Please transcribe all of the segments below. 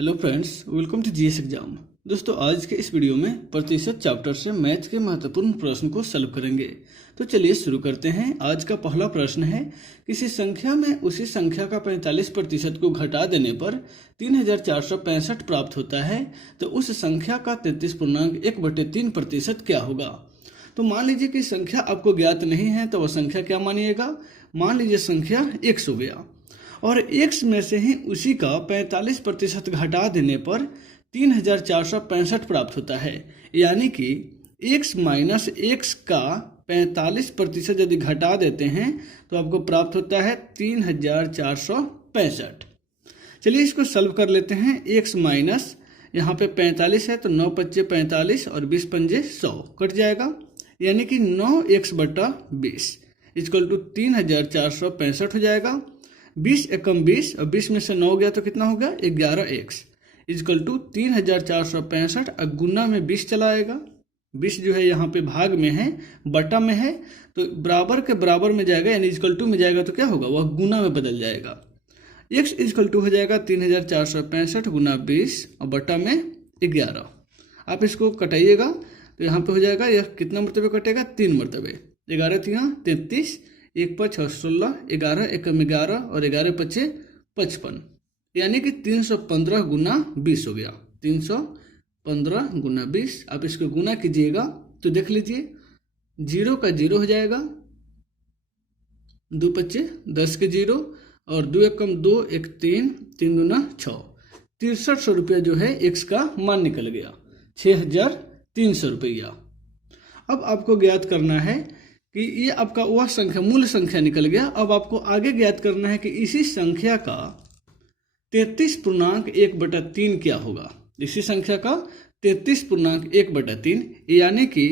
Hello friends, welcome to GS exam. दोस्तों, आज के इस वीडियो में प्रतिशत चैप्टर से मैथ के महत्वपूर्ण प्रश्न को सॉल्व करेंगे। तो चलिए शुरू करते हैं। आज का पहला प्रश्न है, किसी संख्या में उसी संख्या का 45% को घटा देने पर 3465 प्राप्त होता है, तो उस संख्या का 33.1/3% क्या होगा। तो मान लीजिए कि संख्या आपको ज्ञात नहीं है, तो वह संख्या क्या मानिएगा। मान लीजिए संख्या x हो गया और x में से ही उसी का 45% घटा देने पर 3465 प्राप्त होता है। यानी कि x माइनस x का 45% यदि घटा देते हैं तो आपको प्राप्त होता है 3465। चलिए इसको सॉल्व कर लेते हैं। x माइनस यहाँ पे 45 है तो 9 पच्चे 45 और 20 पंजे 100 कट जाएगा, यानी कि 9x/20 इक्वल टू 3465 हो जाएगा। 20 एकम 20 और 20 में से 9 गया तो कितना हो गया 11x इक्वल टू 3465 और गुना में 20 चला आएगा। 20 जो है यहाँ पे भाग में है, बटा में है, तो बराबर के बराबर में जाएगा, यानी इक्वल टू में जाएगा तो क्या होगा, वह गुना में बदल जाएगा। x इक्वल टू हो जाएगा 3465 गुना 20 और बटा में 11। आप इसको कटाइएगा तो यहाँ पे हो जाएगा, यह कितना मरतबे कटेगा, 3 मरतबे। 11 3 33, 1 5 16, 11 एकम 11 और 11 पच्चे 55, यानी कि 315 गुना 20 हो गया। 315 गुना 20, आप इसको गुना कीजिएगा तो देख लीजिए 0 का 0 हो जाएगा, 2 पच्चे 10 के 0 और 2 एकम 2, 1 3, 3 दूना 6, 6300 रुपया जो है x का मान निकल गया, 6300 रुपया। अब आपको ज्ञात करना है कि ये आपका वह संख्या, मूल संख्या निकल गया। अब आपको आगे ज्ञात करना है कि इसी संख्या का 33.1/3 क्या होगा। इसी संख्या का 33.1/3 यानी कि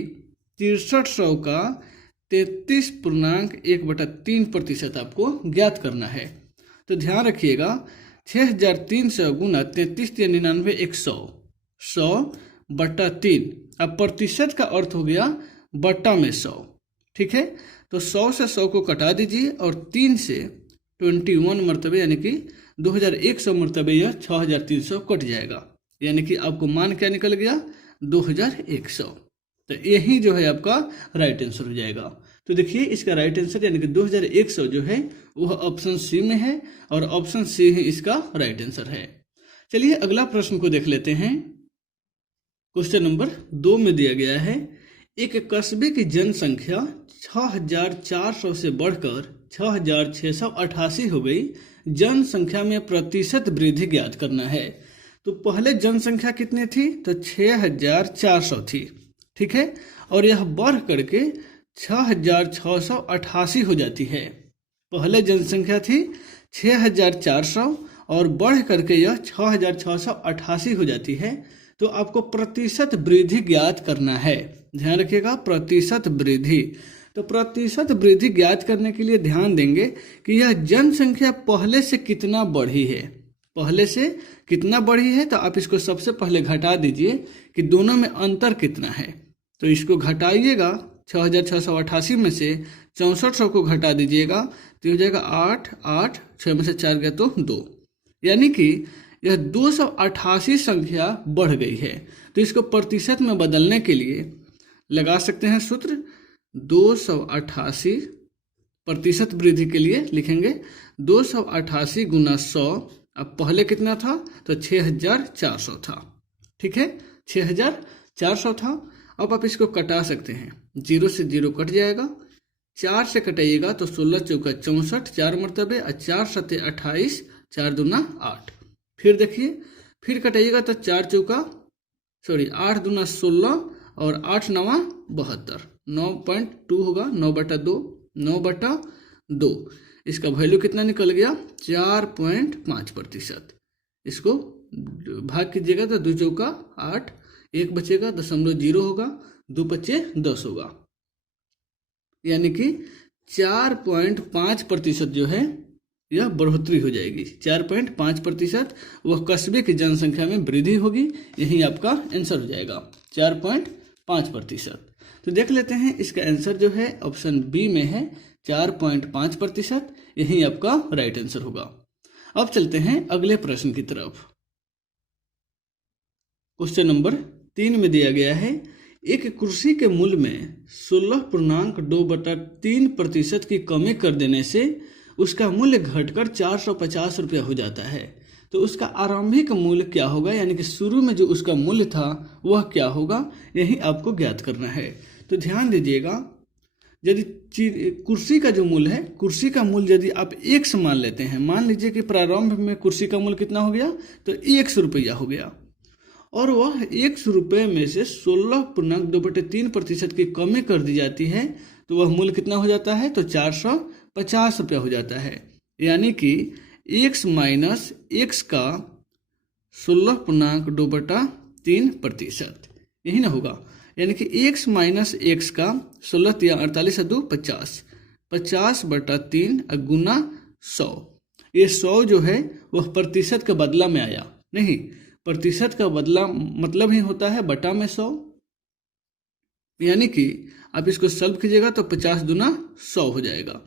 6300 का 33.1/3% आपको ज्ञात करना है। तो ध्यान रखिएगा, 6300 गुना 33×99 100, 100/3। अब प्रतिशत का अर्थ हो गया बट्टा में 100, ठीक है। तो 100 से 100 को कटा दीजिए और 3 से 21 मरतबे यानी कि 2100 मरतबे यह 6300 कट जाएगा, यानी कि आपको मान क्या निकल गया, 2100। तो यही जो है आपका राइट आंसर हो जाएगा। तो देखिए इसका राइट आंसर यानी कि 2100 जो है वह ऑप्शन सी में है और ऑप्शन सी ही इसका राइट आंसर है। चलिए अगला प्रश्न को देख लेते हैं। क्वेश्चन नंबर 2 में दिया गया है, एक कस्बे की जनसंख्या 6400 से बढ़कर 6688 हो गई। जनसंख्या में प्रतिशत वृद्धि ज्ञात करना है। तो पहले जनसंख्या कितनी थी, तो 6400 थी, ठीक है, और यह बढ़ करके 6688 हो जाती है। पहले जनसंख्या थी 6400 और बढ़ करके यह 6688 हो जाती है। तो आपको प्रतिशत वृद्धि ज्ञात करना है। ध्यान रखिएगा, प्रतिशत वृद्धि। तो प्रतिशत वृद्धि ज्ञात करने के लिए ध्यान देंगे कि यह जनसंख्या पहले से कितना बढ़ी है। पहले से कितना बढ़ी है, तो आप इसको सबसे पहले घटा दीजिए कि दोनों में अंतर कितना है। तो इसको घटाइएगा, 6688 में से 6400 को घटा दीजिएगा तो हो जाएगा 8, 8, 6 में से 4 गया तो 2, यानी कि यह 288 संख्या बढ़ गई है। तो इसको प्रतिशत में बदलने के लिए लगा सकते हैं सूत्र, 288 प्रतिशत वृद्धि के लिए लिखेंगे 288 गुना 100। अब पहले कितना था, तो 6400 था, ठीक है, 6400 था। अब आप इसको कटा सकते हैं, 0 से 0 कट जाएगा, 4 से कटाइएगा तो 16 चौका 64, 4 मरतबे, 4 7 28, 4 दूना 8। फिर देखिए, फिर कटाइएगा तो 8 दूना 16 और 8 9 72, 9.2 होगा, 9/2, 9/2। इसका वैल्यू कितना निकल गया, 4.5%। इसको भाग कीजिएगा तो 2 चौका 8, 1 बचेगा, 0.0 होगा, 2 पच्चे 10 होगा, यानी कि 4.5% जो है यह बढ़ोतरी हो जाएगी। 4.5% वह कस्बे की जनसंख्या में वृद्धि होगी। यही आपका आंसर हो जाएगा, 4.5%। तो देख लेते हैं इसका आंसर जो है ऑप्शन बी में है, 4.5%। यही आपका राइट आंसर होगा। अब चलते हैं अगले प्रश्न की तरफ। क्वेश्चन नंबर 3 में दिया गया है, एक कुर्सी के मूल्य में 16.2/3% की कमी कर देने से उसका मूल्य घटकर 450 रुपया हो जाता है। तो उसका आरंभिक मूल्य क्या होगा, यानी कि शुरू में जो उसका मूल्य था वह क्या होगा, यही आपको ज्ञात करना है। तो ध्यान दीजिएगा, यदि कुर्सी का जो मूल्य है, कुर्सी का मूल्य यदि आप 1 मान लेते हैं, मान लीजिए कि प्रारंभ में कुर्सी का मूल्य कितना हो गया, तो 100 रुपया हो गया, और वह 100 रुपये में से 16.2/3% की कमी कर दी जाती है, तो वह मूल्य कितना हो जाता है, तो 450 रुपया हो जाता है। यानी कि x माइनस एक्स का 16.2/3%, यही ना होगा। यानी कि x माइनस एक्स का 16 या 48 2 50, 50/3 गुना 100। ये 100 जो है वह प्रतिशत के बदला में आया, नहीं, प्रतिशत का बदला मतलब ही होता है बटा में 100। यानी कि आप इसको सॉल्व कीजिएगा तो 50 दूना 100 हो जाएगा।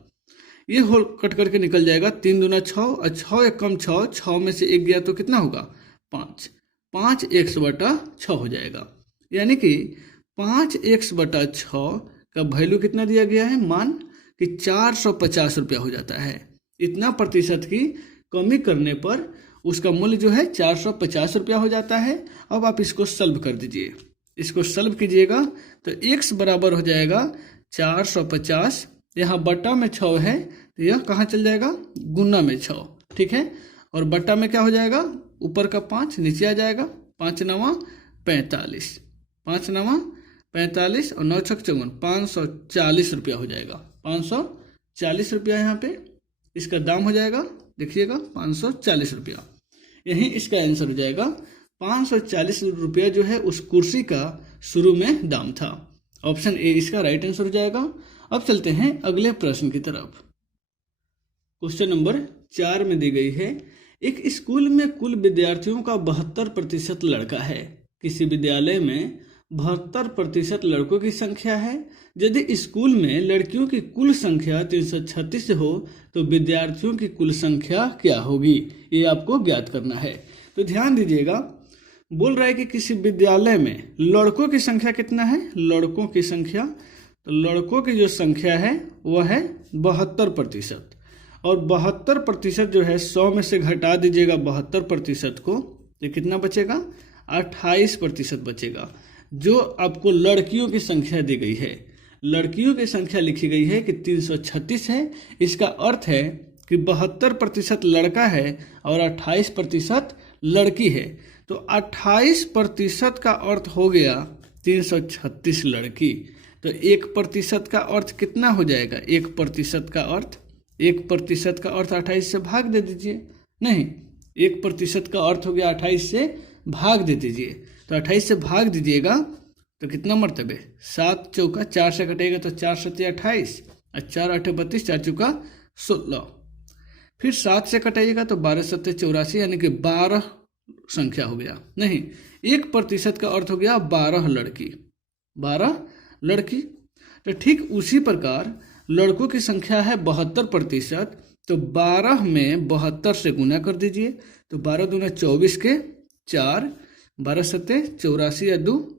ये होल कट करके निकल जाएगा, 3 दूना 6, और 6 एक कम 6, 6 में से 1 गया तो कितना होगा, 5, 5x/6 हो जाएगा। यानी कि 5x/6 का वैल्यू कितना दिया गया है, मान कि 450 रुपया हो जाता है। इतना प्रतिशत की कमी करने पर उसका मूल्य जो है 450 रुपया हो जाता है। अब आप इसको सॉल्व कर दीजिए, इसको सॉल्व कीजिएगा तो x बराबर हो जाएगा 450, यहाँ बटा में 6 है तो यह कहाँ चल जाएगा, गुना में 6, ठीक है। और बटा में क्या हो जाएगा, ऊपर का 5 नीचे आ जाएगा, 5 9 45, 5 9 45 और 9 6 54, 540 रुपया हो जाएगा। 540 रुपया यहाँ पे इसका दाम हो जाएगा, देखिएगा 540 रुपया, यही इसका आंसर हो जाएगा। 540 रुपया जो है उस कुर्सी का शुरू में दाम था। ऑप्शन ए इसका राइट आंसर हो जाएगा। अब चलते हैं अगले प्रश्न की तरफ। क्वेश्चन नंबर 4 में दी गई है, एक स्कूल में कुल विद्यार्थियों का 72% लड़का है। किसी विद्यालय में 72% लड़कों की संख्या है। यदि स्कूल में लड़कियों की कुल संख्या 336 हो तो विद्यार्थियों की कुल संख्या क्या होगी, ये आपको ज्ञात करना है। तो ध्यान दीजिएगा, बोल रहा है कि किसी विद्यालय में लड़कों की संख्या कितना है, लड़कों की संख्या, तो लड़कों की जो संख्या है वह है 72%, और 72% जो है 100 में से घटा दीजिएगा 72% को, तो कितना बचेगा, 28% बचेगा। जो आपको लड़कियों की संख्या दी गई है, लड़कियों की संख्या लिखी गई है कि 336 है, इसका अर्थ है कि 72% लड़का है और 28% लड़की है। तो 28% का अर्थ हो गया 336 लड़की। तो 1% का अर्थ कितना हो जाएगा, 1% का अर्थ, 1% का अर्थ 28 से भाग दे दीजिए, नहीं, 1% का अर्थ हो गया 28 से भाग दे दीजिए। तो 28 से भाग दीजिएगा तो कितना मरतबे, 7 चौका 4 से कटेगा तो 4 7 28, और 4 8 32, 4 चौका 16, फिर 7 से कटाइएगा तो 12 7 84, यानी कि 12 संख्या हो गया, नहीं, 1% का अर्थ हो गया 12 लड़की, 12 लड़की। तो ठीक उसी प्रकार लड़कों की संख्या है 72%, तो 12 में 72 से गुना कर दीजिए, तो 12 दूना 24 के 4, 12 सत्ते 84 या 2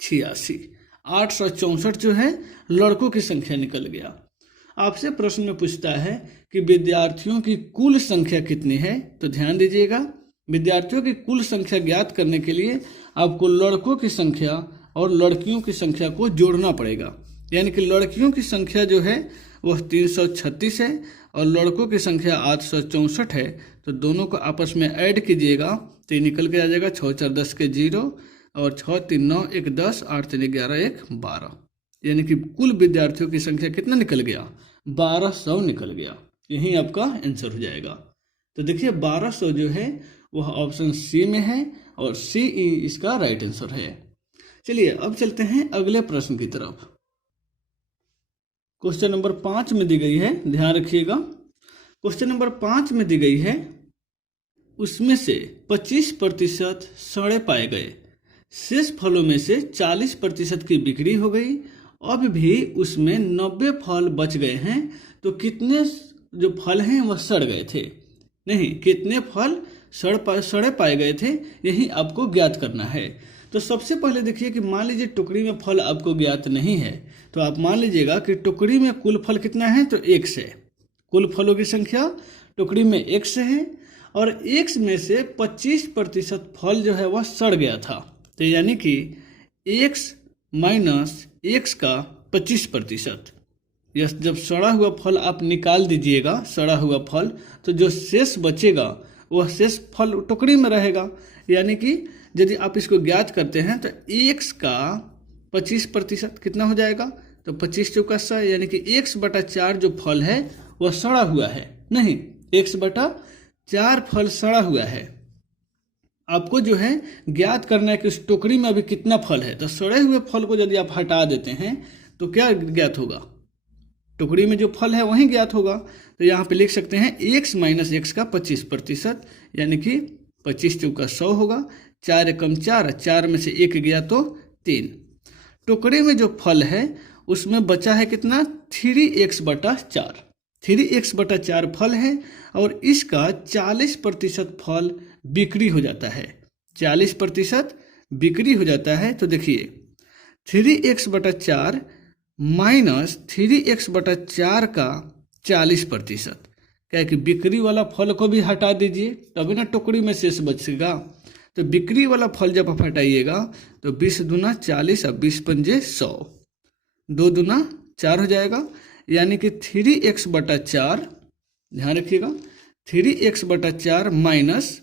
86, 864 जो है लड़कों की संख्या निकल गया। आपसे प्रश्न में पूछता है कि विद्यार्थियों की कुल संख्या कितनी है, तो ध्यान दीजिएगा, विद्यार्थियों की कुल संख्या ज्ञात करने के लिए आपको लड़कों की संख्या और लड़कियों की संख्या को जोड़ना पड़ेगा। यानी कि लड़कियों की संख्या जो है वह 336 है और लड़कों की संख्या 864 है, तो दोनों को आपस में ऐड कीजिएगा तो ये निकल के आ जाएगा 6 4 10 के 0, और 6 3 9 1 10, 8 3 11 1 12, यानी कि कुल विद्यार्थियों की संख्या कितना निकल गया, 1200 निकल गया। यही आपका आंसर हो जाएगा। तो देखिए 1200 जो है वह ऑप्शन सी में है और सी इसका राइट आंसर है। चलिए अब चलते हैं अगले प्रश्न की तरफ। क्वेश्चन नंबर 5 में दी गई है, ध्यान रखिएगा, क्वेश्चन नंबर 5 में दी गई है, उसमें से 25% सड़े पाए गए, शेष फलों में से 40% की बिक्री हो गई, अब भी उसमें 90 फल बच गए हैं, तो कितने जो फल हैं वह सड़ गए थे। नहीं, कितने फल सड़े पाए गए थे, यही आपको ज्ञात करना है। तो सबसे पहले देखिए कि मान लीजिए टुकड़ी में फल आपको ज्ञात नहीं है, तो आप मान लीजिएगा कि टुकड़ी में कुल फल कितना है, तो 1 है। कुल फलों की संख्या टुकड़ी में 1 है और 1 में से 25% फल जो है वह सड़ गया था। तो यानी कि 1 माइनस 1 का 25%। यह जब सड़ा हुआ फल आप निकाल दीजिएगा, सड़ा हुआ फल, तो जो शेष बचेगा वह शेष फल टुकड़ी में रहेगा। यानी कि यदि आप इसको ज्ञात करते हैं तो 1 का 25% कितना हो जाएगा, तो 25 चौका 100, यानी कि 1/4 जो फल है वह सड़ा हुआ है। नहीं, 1/4 फल सड़ा हुआ है। आपको जो है ज्ञात करना है कि उस टोकरी में अभी कितना फल है। तो सड़े हुए फल को यदि आप हटा देते हैं तो क्या ज्ञात होगा, टुकड़ी में जो फल है वही ज्ञात होगा। तो यहाँ पे लिख सकते हैं 1 माइनस 1 का 25%, यानी कि 25 चौका 100 होगा। 4 एकम 4, 4 में से 1 गया तो 3। टुकड़ी में जो फल है उसमें बचा है कितना, 3x/4। 3x/4 फल है और इसका 40% फल बिक्री हो जाता है। 40% बिक्री हो जाता है। तो देखिए 3x/4 माइनस 3x/4 का 40%, क्या है कि बिक्री वाला फल को भी हटा दीजिए तभी ना टुकड़ी में शेष बचेगा। तो बिक्री वाला फल जब आप हटाइएगा तो 20 दूना 40 और 20 पंजे 100, 2 दूना 4 हो जाएगा। यानी कि 3x/4, ध्यान रखिएगा, 3x/4 माइनस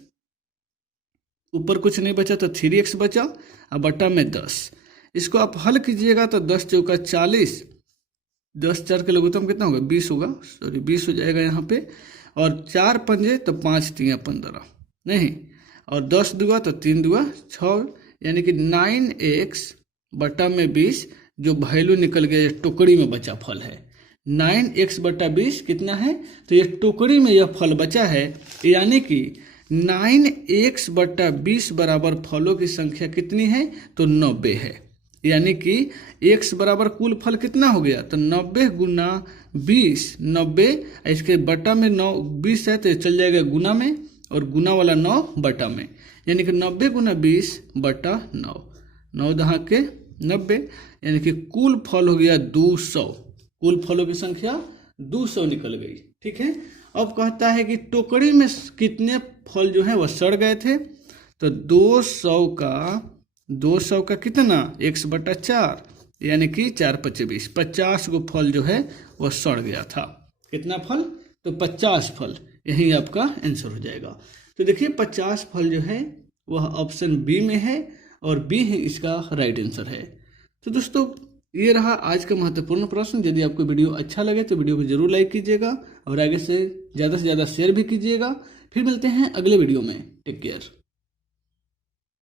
ऊपर कुछ नहीं बचा तो 3x बचा और बटा में 10। इसको आप हल कीजिएगा तो 10 चौका 40, 10 4 के लघुत्तम कितना होगा, 20 होगा, 20 हो जाएगा यहाँ पे। और 4 पंजे तो 5 3 15, नहीं, और 10 दुआ तो 3 दुआ 6, यानी कि 9x बटा में 20 जो वैल्यू निकल गया टुकड़ी में बचा फल है। 9x/20 कितना है, तो ये टुकड़ी में यह फल बचा है। यानी कि 9x/20 बराबर फलों की संख्या कितनी है, तो 90 है। यानी कि x बराबर कुल फल कितना हो गया, तो 90 गुना 20, 90, इसके बटा में 9 20 है तो चल जाएगा गुना में, और गुना वाला 9 बटा में, यानी कि 90 गुना 20 बटा 9, 9 दहा के 90, यानी कि कुल फल हो गया 200। कुल फलों की संख्या 200 निकल गई। ठीक है। अब कहता है कि टोकरी में कितने फल जो है वह सड़ गए थे, तो 200 का कितना, x/4, यानी कि 4 × 5 = 20, 50 गो फल जो है वह सड़ गया था। कितना फल, तो 50 फल, यही आपका आंसर हो जाएगा। तो देखिए 50 फल जो है वह ऑप्शन बी में है और बी ही इसका राइट आंसर है। तो दोस्तों ये रहा आज का महत्वपूर्ण प्रश्न। यदि आपको वीडियो अच्छा लगे तो वीडियो को जरूर लाइक कीजिएगा और आगे से ज़्यादा शेयर भी कीजिएगा। फिर मिलते हैं अगले वीडियो में। Take care.